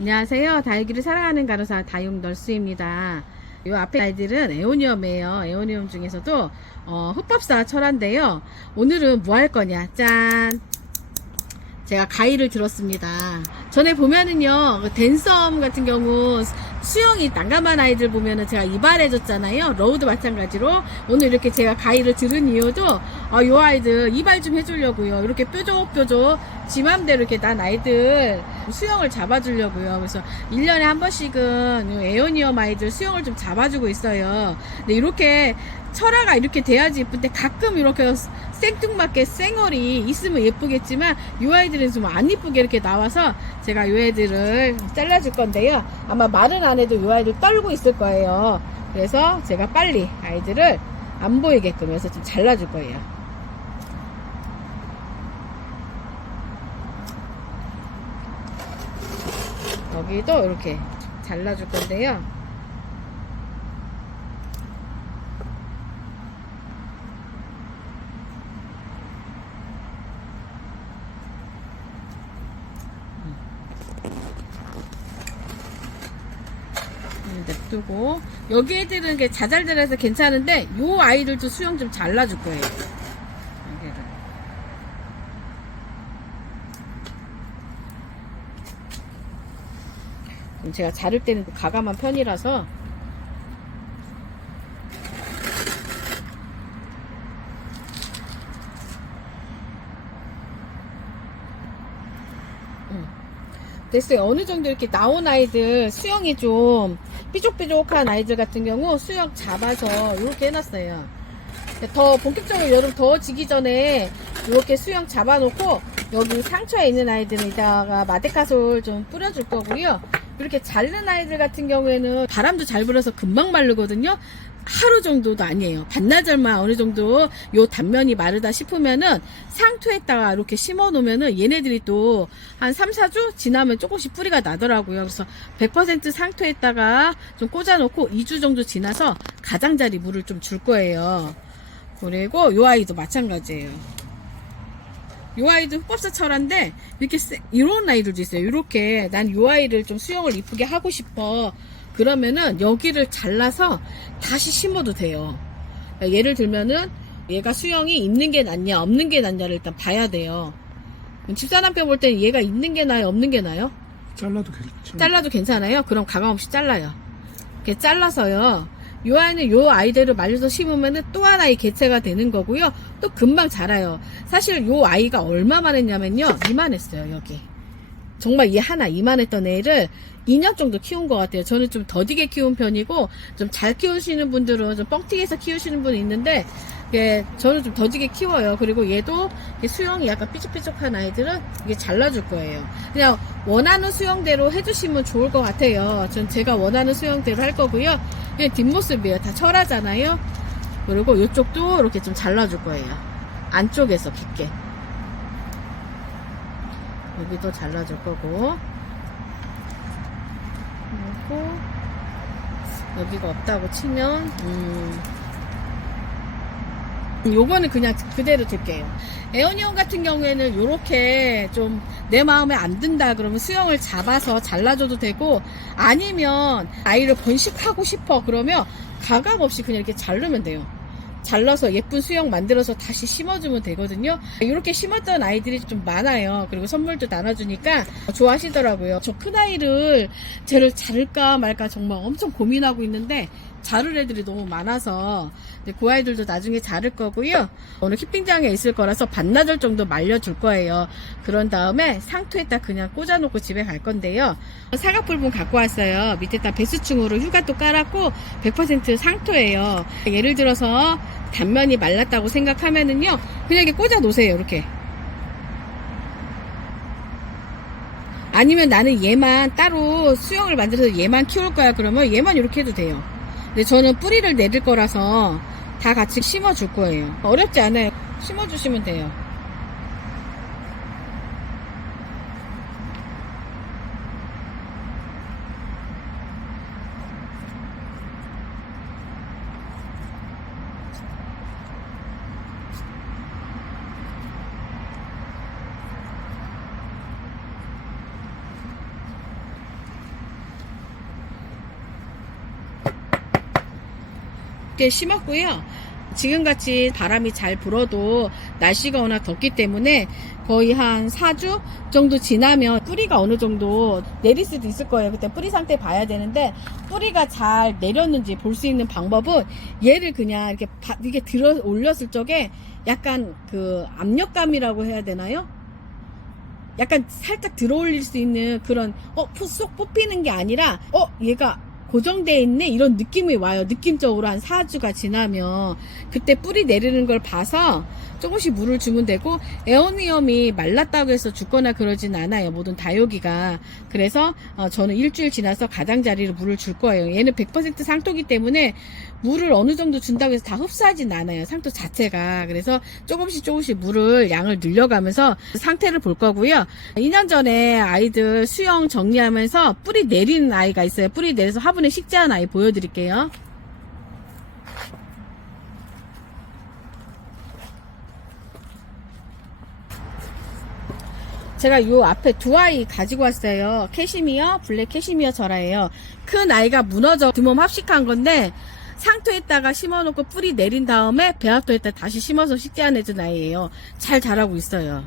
안녕하세요. 다육이를 사랑하는 간호사 다육널스입니다. 이 앞에 아이들은 에오니엄이에요. 에오니엄 중에서도 흑법사 철화인데요. 오늘은 뭐 할 거냐? 짠! 제가 가위를 들었습니다. 전에 보면은요, 댄섬 같은 경우 수영이 난감한 아이들 보면은 제가 이발해줬잖아요. 러우도 마찬가지로 오늘 이렇게 제가 가위를 들은 이유도 요 아이들 이발 좀 해주려고요. 이렇게 뾰족뾰족 지 맘대로 이렇게 난 아이들 수영을 잡아주려고요. 그래서 1년에 한 번씩은 에어니엄 아이들 수영을 좀 잡아주고 있어요. 근데 이렇게 철화가 이렇게 돼야지 예쁜데 가끔 이렇게 생뚱맞게 쌩얼이 있으면 예쁘겠지만 이 아이들은 좀 안 이쁘게 이렇게 나와서 제가 이 애들을 잘라줄 건데요. 아마 말은 안 해도 이 아이들 떨고 있을 거예요. 그래서 제가 빨리 아이들을 안 보이게끔 해서 좀 잘라줄 거예요. 여기도 이렇게 잘라줄 건데요. 냅두고 여기 애들은 게 자잘자라서 괜찮은데 요 아이들도 수영 좀 잘라줄 거예요. 제가 자를 때는 가감한 편이라서 됐어요. 어느 정도 이렇게 나온 아이들 수영이 좀 삐죽삐죽한 아이들 같은 경우 수영 잡아서 이렇게 해놨어요. 더 본격적으로 여름 더워지기 전에 이렇게 수영 잡아놓고 여기 상처에 있는 아이들은 이따가 마데카솔 좀 뿌려줄 거고요. 이렇게 자른 아이들 같은 경우에는 바람도 잘 불어서 금방 마르거든요. 하루 정도도 아니에요. 반나절만 어느 정도 요 단면이 마르다 싶으면은 상토에다가 이렇게 심어 놓으면은 얘네들이 또 한 3, 4주 지나면 조금씩 뿌리가 나더라고요. 그래서 100% 상토에다가 좀 꽂아 놓고 2주 정도 지나서 가장자리 물을 좀 줄 거예요. 그리고 요 아이도 마찬가지예요. 요 아이도 흑법사 철화인데 이렇게 이런 아이들도 있어요. 이렇게 난 요 아이를 좀 수영을 이쁘게 하고 싶어. 그러면은 여기를 잘라서 다시 심어도 돼요. 그러니까 예를 들면은 얘가 수영이 있는 게 낫냐 없는 게 낫냐를 일단 봐야 돼요. 집사람편 볼 때는 얘가 있는 게 나아요 없는 게 나아요? 잘라도 괜찮아요? 그럼 가감 없이 잘라요. 이렇게 잘라서요. 요 아이는 요 아이대로 말려서 심으면은 또 하나의 개체가 되는 거고요. 또 금방 자라요. 사실 요 아이가 얼마만 했냐면요. 이만했어요. 여기. 정말 얘 하나 이만했던 애를 2년 정도 키운 것 같아요. 저는 좀 더디게 키운 편이고 좀 잘 키우시는 분들은 좀 뻥튀기해서 키우시는 분이 있는데 저는 좀 더디게 키워요. 그리고 얘도 수영이 약간 삐죽삐죽한 아이들은 이게 잘라줄 거예요. 그냥 원하는 수영대로 해주시면 좋을 것 같아요. 전 제가 원하는 수영대로 할 거고요. 이게 뒷모습이에요. 다 철하잖아요. 그리고 이쪽도 이렇게 좀 잘라줄 거예요. 안쪽에서 깊게. 여기도 잘라줄 거고, 그리고 여기가 없다고 치면 요거는 그냥 그대로 둘게요. 에어니엄 같은 경우에는 요렇게 좀 내 마음에 안 든다 그러면 수영을 잡아서 잘라줘도 되고, 아니면 아이를 번식하고 싶어 그러면 가감 없이 그냥 이렇게 자르면 돼요. 잘라서 예쁜 수영 만들어서 다시 심어주면 되거든요. 이렇게 심었던 아이들이 좀 많아요. 그리고 선물도 나눠주니까 좋아하시더라고요. 저 큰 아이를 쟤를 자를까 말까 정말 엄청 고민하고 있는데 자를 애들이 너무 많아서 그 아이들도 나중에 자를 거고요. 오늘 키핑장에 있을 거라서 반나절 정도 말려줄 거예요. 그런 다음에 상토에다 그냥 꽂아놓고 집에 갈 건데요. 사각불분 갖고 왔어요. 밑에다 배수충으로 휴가도 깔았고 100% 상토예요. 예를 들어서 단면이 말랐다고 생각하면은요, 그냥 이렇게 꽂아 놓으세요. 이렇게. 아니면 나는 얘만 따로 수영을 만들어서 얘만 키울 거야 그러면 얘만 이렇게 해도 돼요. 근데 저는 뿌리를 내릴 거라서 다 같이 심어 줄 거예요. 어렵지 않아요. 심어 주시면 돼요. 꽤 심었고요. 지금같이 바람이 잘 불어도 날씨가 워낙 덥기 때문에 거의 한 4주 정도 지나면 뿌리가 어느 정도 내릴 수도 있을 거예요. 그때 뿌리 상태 봐야 되는데, 뿌리가 잘 내렸는지 볼 수 있는 방법은 얘를 그냥 이렇게 들어 올렸을 적에 약간 그 압력감이라고 해야 되나요? 약간 살짝 들어 올릴 수 있는 그런 쏙 뽑히는 게 아니라 얘가 고정되어 있네 이런 느낌이 와요. 느낌적으로 한 4주가 지나면 그때 뿌리 내리는 걸 봐서 조금씩 물을 주면 되고, 에오니엄이 말랐다고 해서 죽거나 그러진 않아요. 모든 다육이가. 그래서 저는 일주일 지나서 가장자리로 물을 줄 거예요. 얘는 100% 상토기 때문에 물을 어느 정도 준다고 해서 다 흡수하진 않아요. 상토 자체가. 그래서 조금씩 물을 양을 늘려가면서 상태를 볼 거고요. 2년 전에 아이들 수영 정리하면서 뿌리 내리는 아이가 있어요. 뿌리 내려서 화분에 식재한 아이 보여드릴게요. 제가 요 앞에 두 아이 가지고 왔어요. 캐시미어, 블랙 캐시미어 절하예요. 큰 아이가 무너져 드몸 합식한 건데, 상토에다가 심어놓고 뿌리 내린 다음에 배합토에다 다시 심어서 식재해준 아이예요. 잘 자라고 있어요.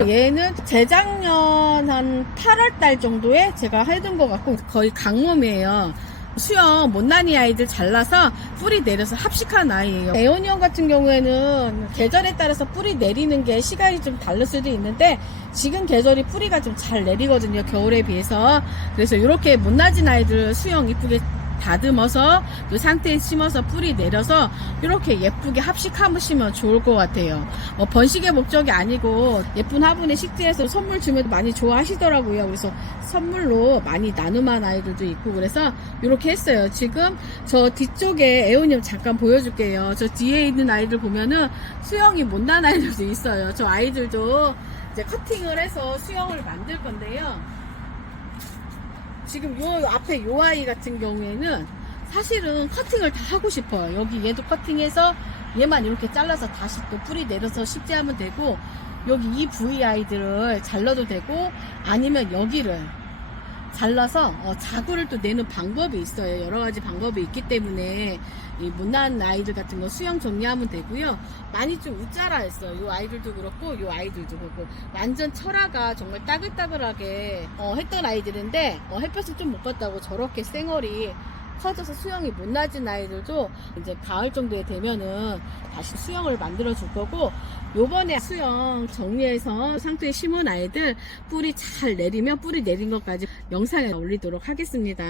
얘는 재작년 한 8월달 정도에 제가 해둔 것 같고, 거의 강몸이에요. 수영 못난이 아이들 잘라서 뿌리 내려서 합식한 아이예요. 에오니엄 같은 경우에는 계절에 따라서 뿌리 내리는 게 시간이 좀 다를 수도 있는데, 지금 계절이 뿌리가 좀 잘 내리거든요, 겨울에 비해서. 그래서 이렇게 못나진 아이들 수영 이쁘게 다듬어서 그 상태에 심어서 뿌리 내려서 이렇게 예쁘게 합식하시면 좋을 것 같아요. 번식의 목적이 아니고 예쁜 화분에 식재해서 선물 주면 많이 좋아하시더라고요. 그래서 선물로 많이 나눔한 아이들도 있고, 그래서 이렇게 했어요. 지금 저 뒤쪽에 에오니엄 잠깐 보여줄게요. 저 뒤에 있는 아이들 보면은 수영이 못난 아이들도 있어요. 저 아이들도 이제 커팅을 해서 수영을 만들 건데요. 지금 요 앞에 요 아이 같은 경우에는 사실은 커팅을 다 하고 싶어요. 여기 얘도 커팅해서 얘만 이렇게 잘라서 다시 또 뿌리 내려서 식재하면 되고, 여기 이 부위 아이들을 잘라도 되고, 아니면 여기를 잘라서 자구를 또 내는 방법이 있어요. 여러 가지 방법이 있기 때문에 이 못난 아이들 같은 거 수영 정리하면 되고요. 많이 좀 웃자라 했어요. 요 아이들도 그렇고 요 아이들도 그렇고 완전 철화가 정말 따글따글하게 했던 아이들인데, 햇볕을 좀 못 봤다고 저렇게 쌩얼이 커져서 수영이 못 나진 아이들도 이제 가을 정도에 되면은 다시 수영을 만들어 줄 거고, 요번에 수영 정리해서 상토에 심은 아이들 뿌리 잘 내리면 뿌리 내린 것까지 영상에 올리도록 하겠습니다.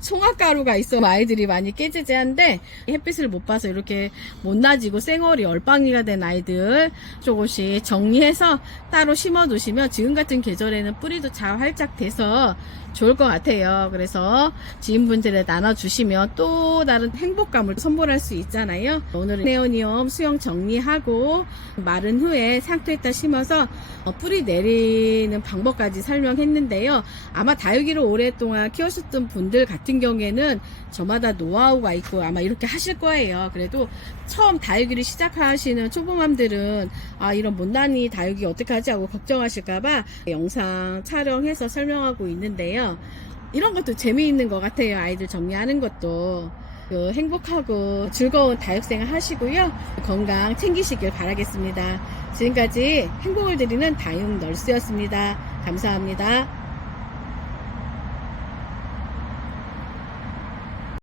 송화가루가 있어 아이들이 많이 깨지지한데, 햇빛을 못 봐서 이렇게 못나지고 쌩얼이 얼빵이가 된 아이들 조금씩 정리해서 따로 심어 두시면 지금 같은 계절에는 뿌리도 잘 활짝 돼서 좋을 것 같아요. 그래서 지인분들에 나눠주시면 또 다른 행복감을 선물할 수 있잖아요. 오늘은 에오니엄 수영 정리하고 마른 후에 상토에다 심어서 뿌리 내리는 방법까지 설명했는데요. 아마 다육이를 오랫동안 키우셨던 분들 같은 경우에는 저마다 노하우가 있고 아마 이렇게 하실 거예요. 그래도 처음 다육이를 시작하시는 초보맘들은 이런 못난이 다육이 어떻게 하지 하고 걱정하실까봐 영상 촬영해서 설명하고 있는데요. 이런 것도 재미있는 것 같아요. 아이들 정리하는 것도. 행복하고 즐거운 다육생활 하시고요. 건강 챙기시길 바라겠습니다. 지금까지 행복을 드리는 다육 널스였습니다. 감사합니다.